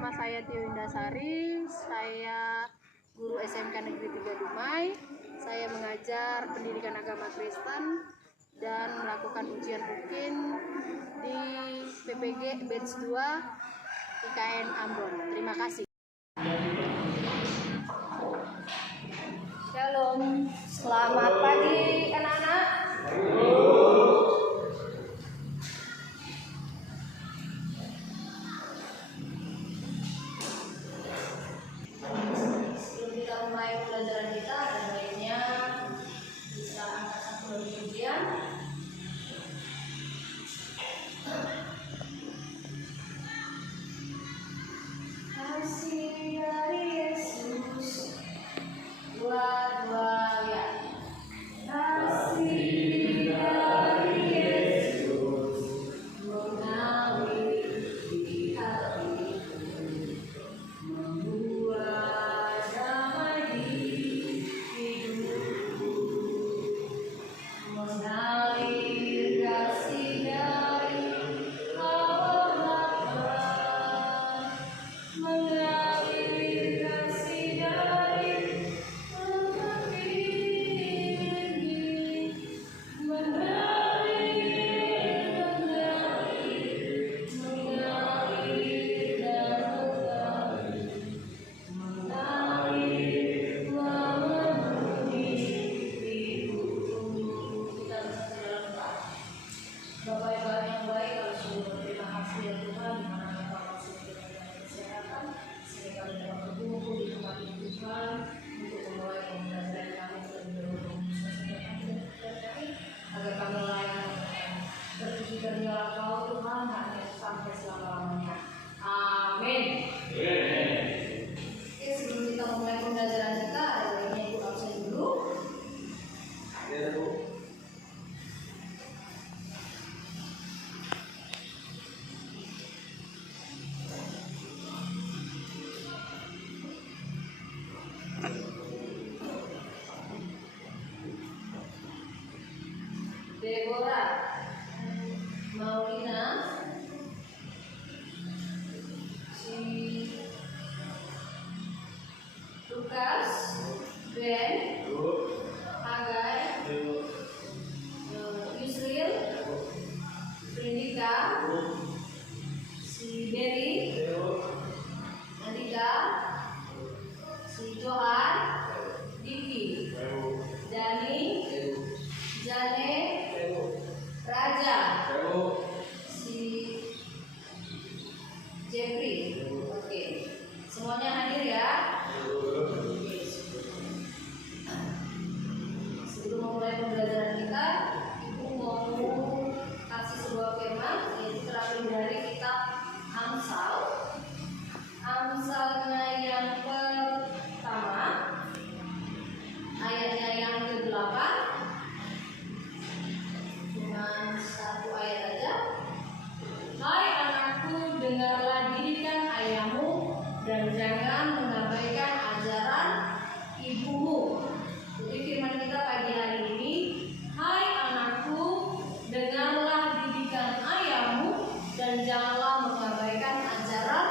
nama saya Tio Indasari, saya guru SMK Negeri 3 Dumai. Saya mengajar pendidikan agama Kristen dan melakukan ujian rutin di PPG Batch 2 IKN Ambon. Terima kasih. Shalom, selamat pagi anak-anak. Sebelum kita mulai pelajaran kita, ada baiknya bisa angkat satu ujian. Kasih dari Yesus dua-dua ya. Kasih dari Yesus mengalir di hati, membuat damai di hidupku, mengalir kasih dari Allah Bapa, mengalir kasih dari Tuhan ini, mengalir dan mengalir dan mengalir memenuhi hidupku. Kita berdoa. Bapak-Ibu yang baik, kami sungguh berterima kasih ya Tuhan, di mana Bapak masih memberikan kesehatan, sehingga kami dapat berkumpul di tempat ini Tuhan, untuk memulai pembelajaran kami terlebih dahulu agar kami layak berpuji dan menyembah Kau Tuhan hanya sampai selama-lamanya. Amin. Oke, sebelum kita mulai pembelajaran kita, ada baiknya Ibu absen dulu. Deborah, Maulina, Lukas, Ben, Hagai, Yusril, Rindika, Dery, Andika, Johan, Diki, Dani, Jane, Raja, Jeffrey. Oke, semuanya hadir ya. Sebelum memulai pembelajaran kita, Ibu mau kasih sebuah firman, yaitu terambil dari kitab Amsal. Amsalnya yang pertama, ayatnya yang ke-8. Cuma satu ayat aja. Hai anakku, dengarlah didikan ayahmu dan jangan mengabaikan ajaran ibumu. Jadi firman kita pagi hari ini, hai anakku, dengarlah didikan ayahmu dan janganlah mengabaikan ajaran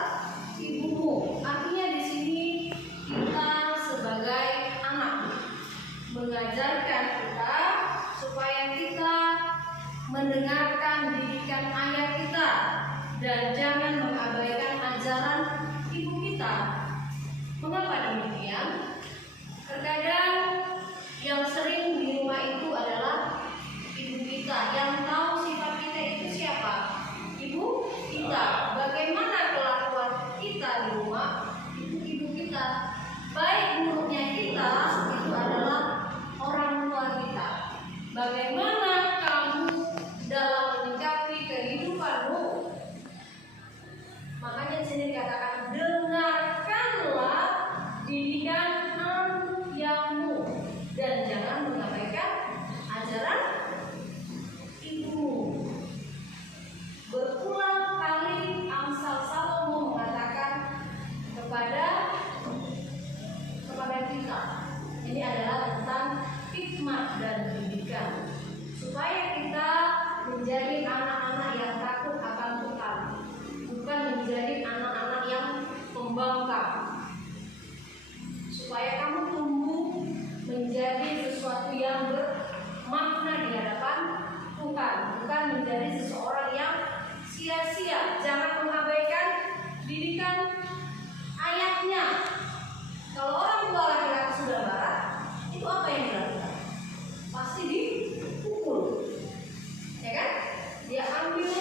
ibumu. Artinya di sini kita sebagai anak mengajarkan kita supaya kita mendengarkan didikan ayah kita dan jangan mengabaikan ajaran ibu kita. Mengapa demikian? Terkadang yang sering di rumah itu adalah ibu kita. Yang tahu sifat kita itu siapa? Ibu kita. Bagaimana kelakuan kita di rumah? Ibu kita. Baik buruknya kita itu adalah orang tua kita. Bagaimana kamu dalam menyikapi kehidupanmu? Makanya di sini dikatakan dengarkanlah didikan ayahmu dan jangan mengabaikan ajaran ibumu. Berulang kali Amsal Salomo mengatakan kepada kita. Ini adalah tentang hikmat dan pendidikan, supaya kita menjadi anak-anak yang takut akan Tuhan, bukan menjadi anak-anak yang apa? Supaya kamu tumbuh menjadi sesuatu yang bermakna di hadapan Tuhan, bukan menjadi seseorang yang sia-sia. Jangan mengabaikan didikan ayatnya. Kalau orang tua laki-laki sudah marah, itu apa yang dilakukan? Pasti dipukul, ya kan? Dia ambil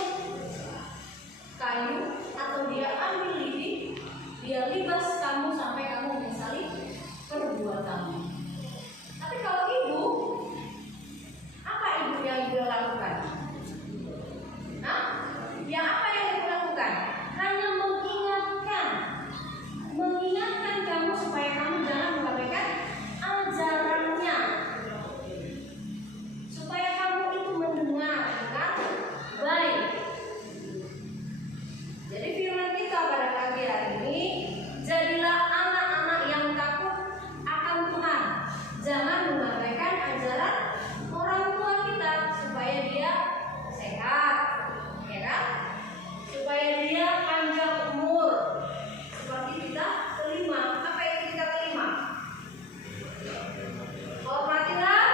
kayu atau dia ambil lidi, dia libas kamu sampai kamu menyesali perbuatanmu. Tapi kalau ibu, apa ibu yang ibu lakukan? Nah, yang apa yang ibu lakukan? Hanya mengingatkan kamu supaya kamu jangan mengabaikan ajarannya, supaya kamu itu mendengar dengan baik. Jadi firman kita pada pagi hari ini, jadilah anak-anak yang takut akan Tuhan. Jangan mengabaikan ajaran orang tua kita supaya dia sehat, ya kan? Supaya dia panjang umur. Seperti kita kelima, apa yang kita kelima? Hormatilah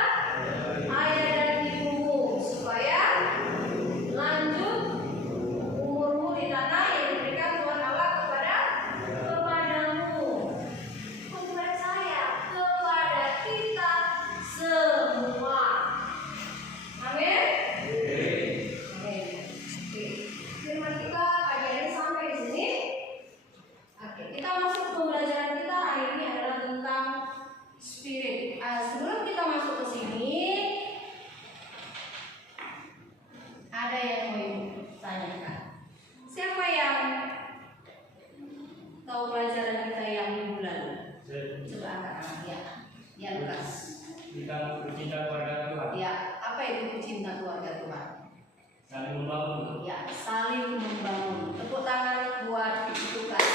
ayah dan ibumu supaya lanjut umurmu di tanah yang diberikan Tuhan Allah kepadamu. Bukan kepada saya, kepada kita semua. Amin. Amin. Firman kita pagi hari sampai di sini. Oke, kita masuk ke pembelajaran kita hari ini adalah tentang spirit. Sebelum kita masuk ke sini, ada yang mau ibu tanyakan. Siapa yang tahu pelajaran kita yang minggu lalu? Coba angkat tangan. Ya Lukas. Kita bercinta kepada Tuhan. Ya, apa itu cinta keluarga Tuhan? Saling membangun. Ya, saling membangun. Tepuk tangan buat Lukas.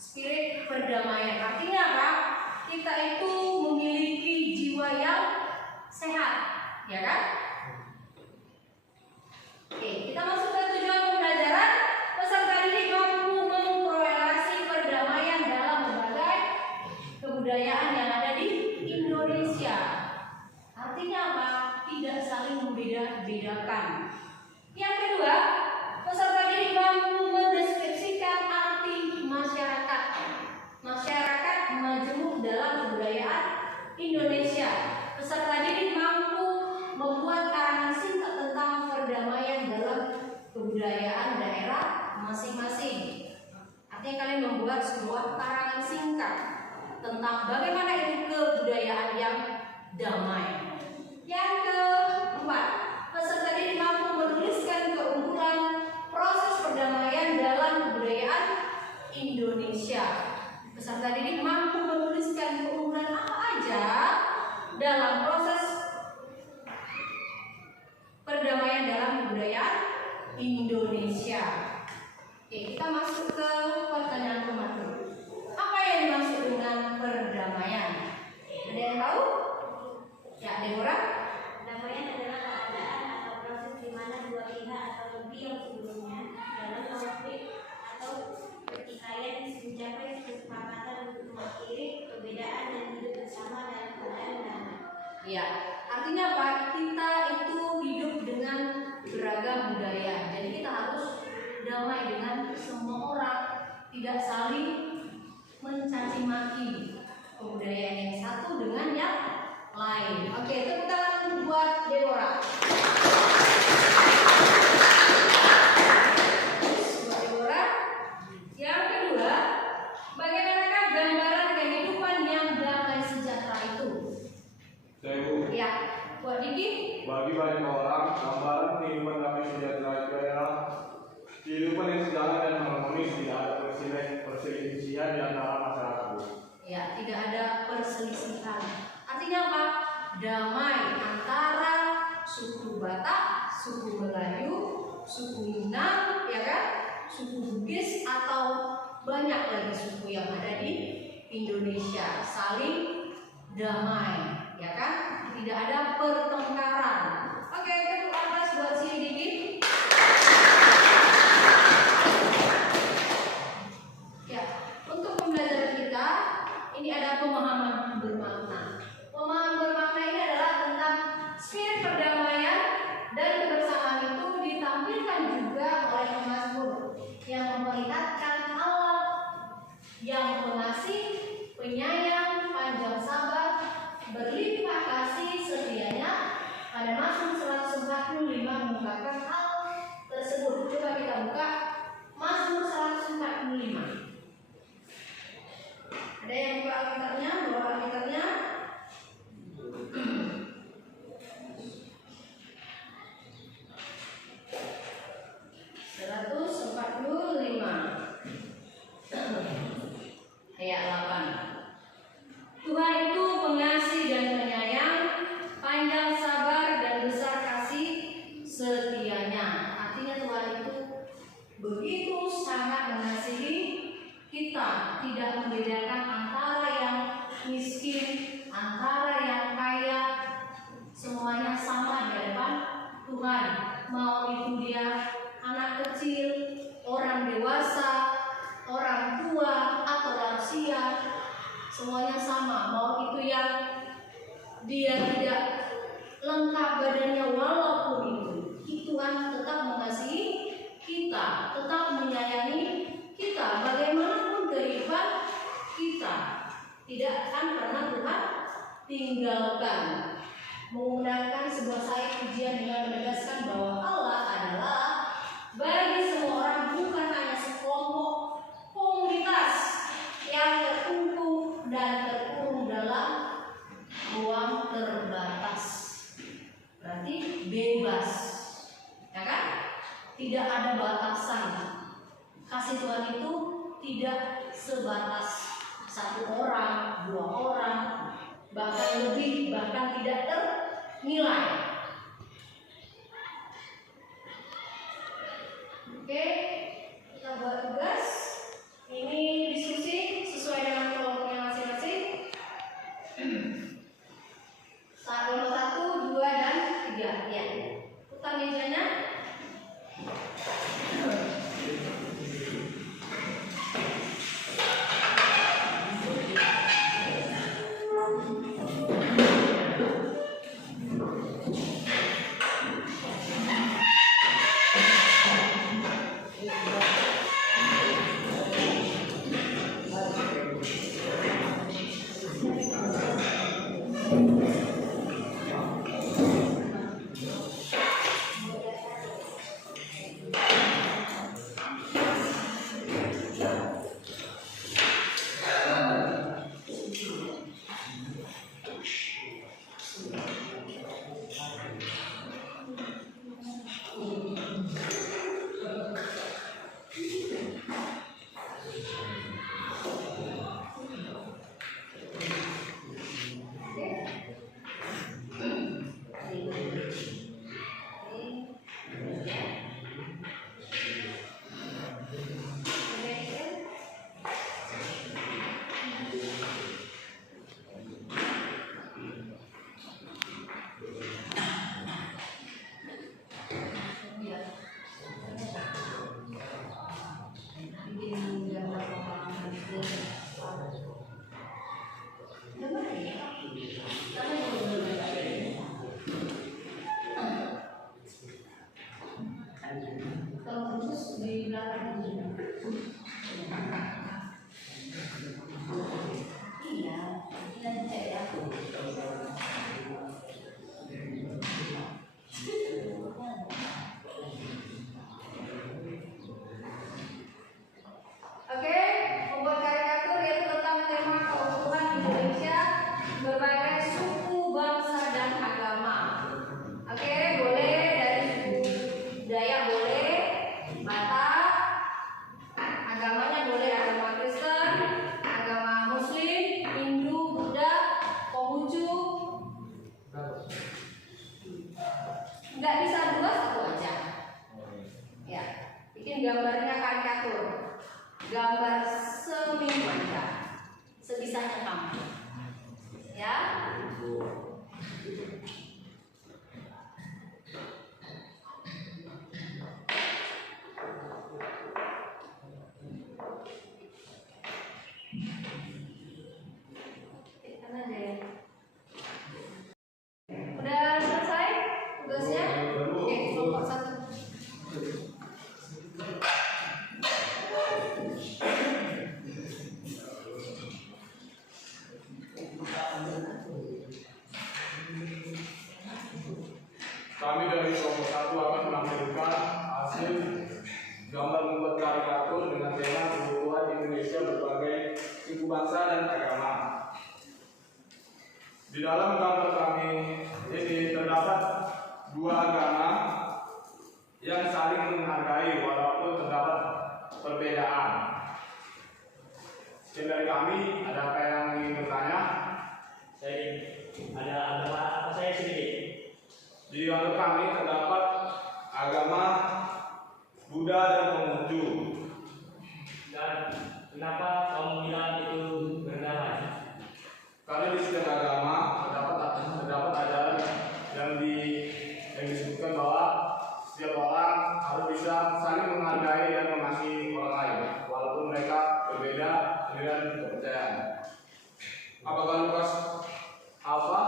Spirit perdamaian artinya apa? Kita itu memiliki jiwa yang sehat, ya kan? Oke, kita masuk ke tujuan pembelajaran. Peserta didik mampu mengkorelasi perdamaian dalam berbagai kebudayaan yang ada di Indonesia. Artinya apa? Tidak saling membeda-bedakan. Yang kedua, peserta didik mampu mendeskripsikan arti masyarakat majemuk dalam kebudayaan Indonesia. Peserta didik mampu membuat karangan singkat tentang perdamaian dalam kebudayaan daerah masing-masing. Artinya kalian membuat sebuah karangan singkat tentang bagaimana itu kebudayaan yang damai. Yang keempat, peserta didik mampu menuliskan keunggulan proses perdamaian dalam kebudayaan Indonesia. Peserta didik mampu menuliskan keunggulan apa aja dalam proses perdamaian dalam kebudayaan Indonesia. Oke, kita masuk ke pertanyaan pematung. Apa yang dimaksud dengan perdamaian? Ada yang tahu? Ya, Deborah. Perdamaian adalah keadaan atau proses di mana dua pihak atau lebih yang sebelumnya dalam konflik atau pertikaian mencapai kesepakatan untuk mengakhiri perbedaan dan hidup bersama dalam keadaan damai. Ya, artinya apa? Kita itu hidup dengan beragam budaya. Jadi kita harus damai dengan semua orang, tidak saling mencaci maki kebudayaan yang satu dengan yang lain. Oke, tepuk tangan buat Deborah. Buat Deborah. Yang kedua, bagaimanakah gambaran kehidupan yang damai sejahtera itu? Ibu. Ya, buat Diki. Bagi banyak orang, gambaran kehidupan damai sejahtera itu adalah kehidupan yang sejalan dan harmonis, tidak ada perselisihan di antara masyarakat. Ya, tidak ada perselisihan. Artinya apa? Damai antara suku Batak, suku Melayu, suku Minang, ya kan? Suku Bugis atau banyak lagi suku yang ada di Indonesia, saling damai, ya kan? Tidak ada dia tidak lengkap badannya walaupun itu Tuhan tetap mengasihi kita, tetap menyayangi kita, bagaimanapun kehidupan kita tidak akan pernah Tuhan tinggalkan. Menggunakan sebuah ayat pujian dengan menegaskan bahwa Allah adalah bagi semua orang, bukan hanya sekelompok komunitas yang terkumpul dan terkurung dalam ruang terbatas. Berarti bebas, ya kan? Tidak ada batasan. Kasih Tuhan itu tidak sebatas satu orang, dua orang, bahkan lebih, bahkan tidak ternilai. Oke, kita buat tugas. Ini diskusi sesuai dengan kelompoknya masing-masing. Nomor 1, 2, dan 3. Ya, putar mejanya. Kami dari kelompok 1 akan menampilkan hasil gambar membuat karikatur dengan tema kebutuhan Indonesia berbagai suku bangsa dan agama. Di dalam gambar kami ini terdapat dua agama yang saling menghargai walaupun terdapat perbedaan. Sekian dari kami, ada apa yang ingin bertanya? Ada agama apa saya sedikit? Di dalam kami terdapat agama Buddha dan Konghucu. Dan kenapa kamu bilang itu berdamai? Karena di setiap agama terdapat ajaran yang disebutkan bahwa setiap orang harus bisa saling menghargai dan mengasihi orang lain, walaupun mereka berbeda dengan kepercayaan. Apakah Lukas apa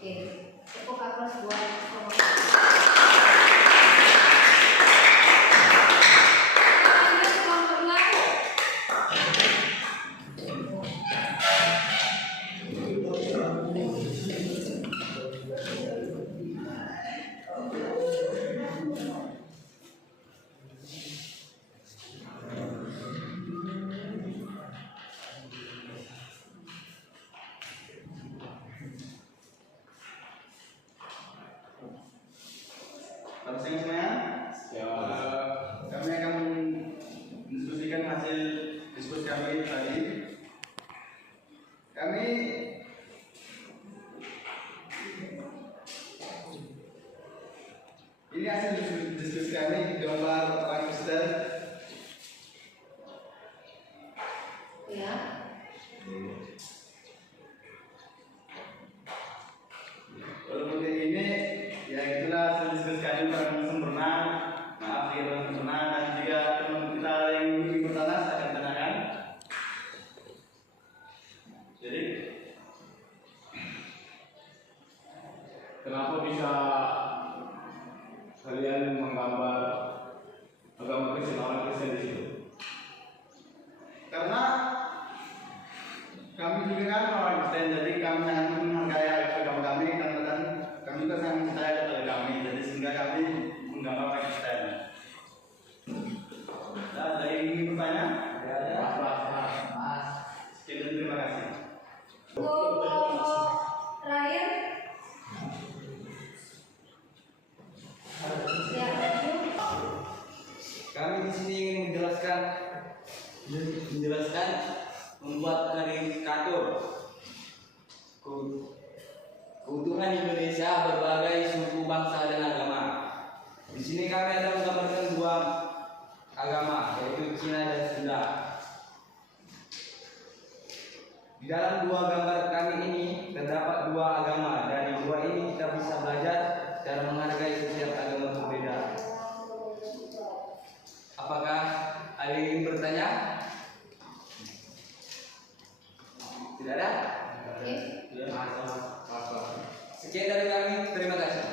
Oke, tepuk aplaus buat kelompok. Lanjut kelompok 2. Semuanya, kami akan mendiskusikan hasil diskusi kami tadi. Kami ini hasil diskusi kami di gambar orang Kristen. Ya. Walaupun kayak gini, ya itulah hasil diskusi kami bareng sempurna. Maaf jika belum sempurna, dan jika teman kita yang ingin bertanya saya akan tanyakan. Jadi Kenapa bisa kalian menggambar agama Kristen, orang Kristen di situ? karena kami juga kan orang Kristen, jadi kami sangat menghargai agama kami, karena kan kami juga sangat percaya kepada kami, jadi sehingga kami menggambar orang Kristen. Ada yang ingin bertanya? Sekian, terima kasih. Untuk kelompok terakhir. Ya, lanjut. Kami di sini ingin menjelaskan membuat karikatur keutuhan Indonesia berbagai suku, bangsa, dan agama. Di sini kami ada menggambarkan dua agama, yaitu Cina dan Sunda. Di dalam dua gambar kami ini terdapat dua agama, dan di dua ini kita bisa belajar cara menghargai setiap agama berbeda. Apakah ada yang ingin bertanya? Tidak ada? Oke. Sekian dari kami, terima kasih.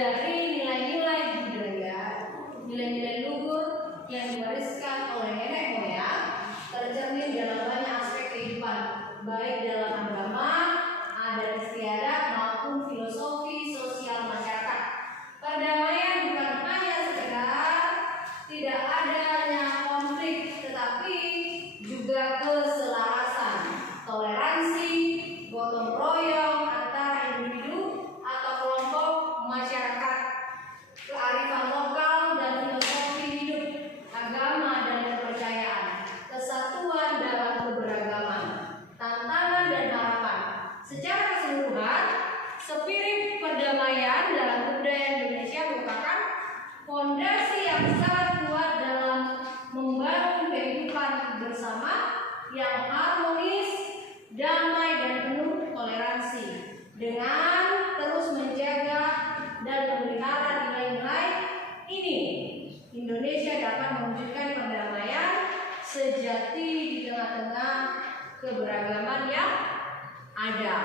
dari nilai-nilai budaya, nilai-nilai luhur yang diwariskan oleh nenek moyang tercermin dalam banyak aspek kehidupan, baik dalam agama, adat istiadat maupun filosofi sosial masyarakat. Perdamaian bukan hanya sekedar tidak adanya konflik, tetapi juga keselarasan, toleransi, gotong royong antara individu atau kelompok masyarakat, kearifan lokal dan filosofi hidup, agama dan kepercayaan, kesatuan dalam keberagaman, tantangan dan harapan. Secara keseluruhan, spirit perdamaian dalam kebudayaan Indonesia merupakan fondasi yang sangat kuat dalam membangun kehidupan bersama yang harmonis, damai dan penuh toleransi. Dengan terus menjaga dan memelihara nilai-nilai ini, Indonesia dapat mewujudkan perdamaian sejati di tengah-tengah keberagaman yang ada.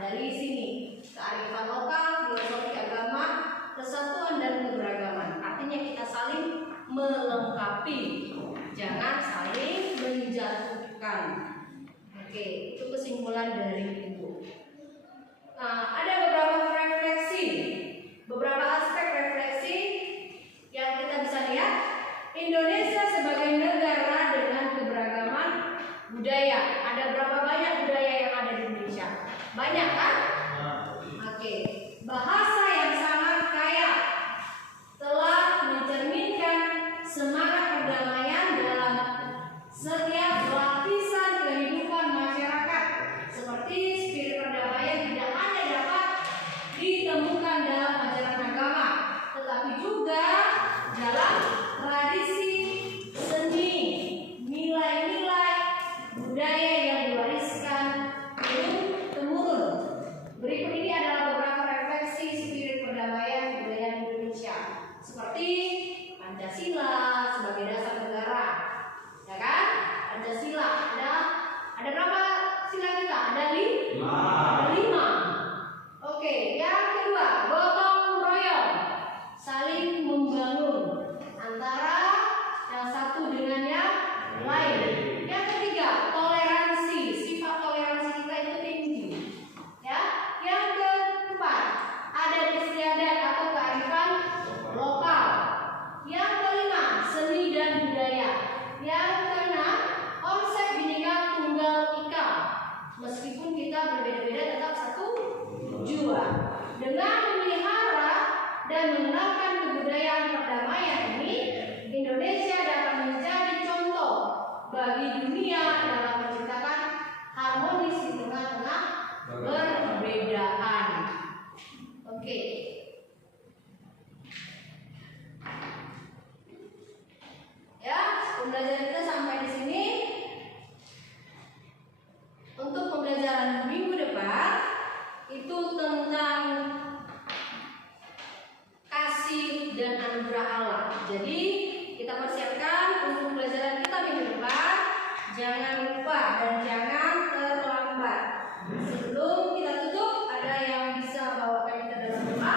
Dari sini, kearifan lokal, filosofi agama, kesatuan dan keberagaman. Artinya kita saling melengkapi, jangan saling menjatuhkan. Oke, itu kesimpulan dari Ibu. Nah, ada beberapa refleksi, beberapa aspek refleksi yang kita bisa lihat. Indonesia sebagai negara dengan keberagaman budaya. Ada berapa banyak budaya yang ada di Indonesia? Banyak kan? Oke. Bahasa yang sangat kaya telah mencerminkan semangat perdamaian dalam setiap lapisan kehidupan masyarakat. Seperti spirit perdamaian tidak hanya dapat ditemukan dalam ajaran agama, tetapi juga dalam tradisi, seni, nilai-nilai budaya yang diwariskan turun-temurun. Berikut ini adalah beberapa refleksi spirit perdamaian budaya Indonesia, seperti Pancasila sebagai dasar negara, ya kan? Pancasila ada berapa sila kita? Ada 5. Oke, yang kedua, gotong royong, saling membangun antara yang satu dengan yang lain. Yang ketiga, toleransi, sifat toleransi kita itu tinggi. Ya, yang keempat, adat istiadat atau kearifan lokal. Yang kelima, seni dan budaya. Yang keenam, konsep Bhinneka Tunggal Ika. Meskipun kita berbeda-beda, tetap satu jua. Dengan memelihara dan mengenalkan kebudayaan perdamaian ini, Indonesia dapat menjadi contoh bagi dunia dalam menciptakan harmonis di tengah-tengah perbedaan. Oke. Ya, pembelajaran kita sampai di sini. Untuk pembelajaran minggu depan itu tentang kasih dan anugerah Allah. Jadi kita persiapkan untuk pembelajaran kita minggu depan. Jangan lupa dan jangan terlambat. Sebelum kita tutup, ada yang bisa bawakan kita dalam doa?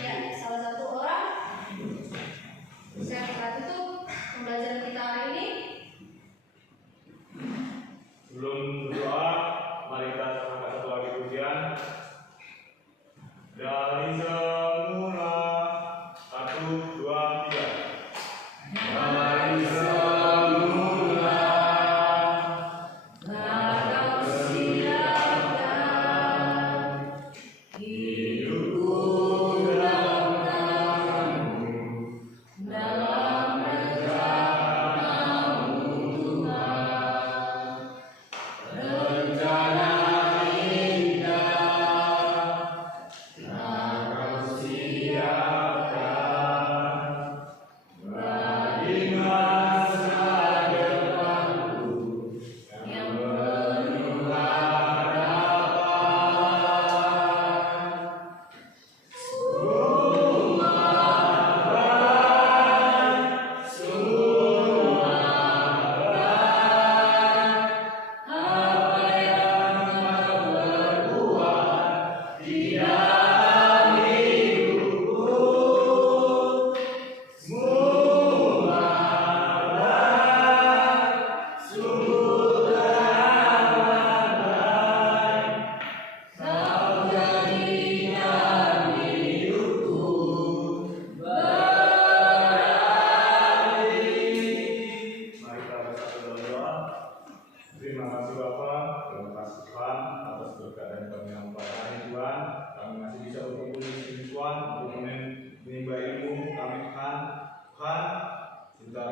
Ya, salah satu orang bisa kita tutup pembelajaran kita hari ini. Sebelum berdoa, mari kita angkat satu lagi pujian. Dari semula, 1, 2, 3. Dari semula, Engkau siapkan untuk menimba ilmu. Kami Tuhan cinta